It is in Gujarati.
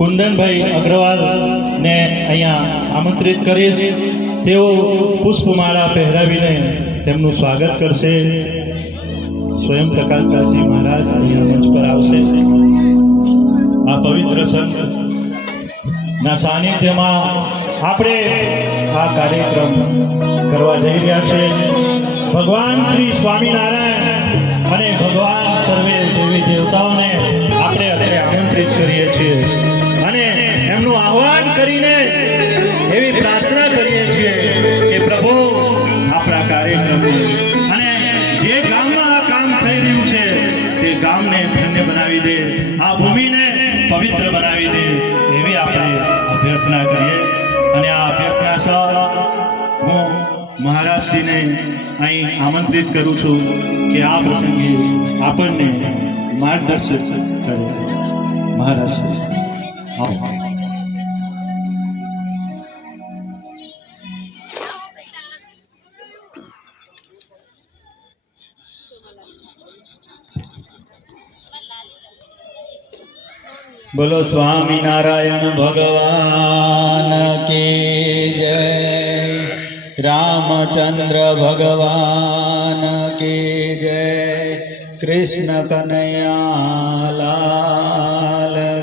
કુંદનભાઈ અગ્રવાલ ને અહીંયા આમંત્રિત કરીશ. તેઓ પુષ્પમાળા પહેરાવીને તેમનું સ્વાગત કરશે. સ્વયં પ્રકાશદાસજી મહારાજ અહીંયા મંચ પર આવશે. આ પવિત્ર સંત ના સાનિધ્યમાં આપણે આ કાર્યક્રમ કરવા જઈ રહ્યા છે ભગવાન શ્રી સ્વામિનારાયણ અને ભગવાન સર્વે દેવી દેવતાઓને આપણે અત્યારે આમંત્રિત કરીએ છીએ. એમનું આહવાન કરીને એવી પ્રાર્થના કરીએ છીએ કે પ્રભુ, આપણા કાર્યક્રમ અને જે ગામમાં આ કામ થઈ રહ્યું છે, તે ગામને ધન્ય બનાવી દે, આ ભૂમિને પવિત્ર બનાવી દે એવી આપણે અભ્યર્થના કરીએ. અને આ અભ્યર્થના સહ હું મહારાજશ્રીને અહીં આમંત્રિત કરું છું કે આ પ્રસંગે આપણને માર્ગદર્શન કરે. મહારાજ, આવો. બોલો સ્વામિનારાયણ ભગવાન કે જય. રામચંદ્ર ભગવાન કે જય. કૃષ્ણ કનૈયા લાલ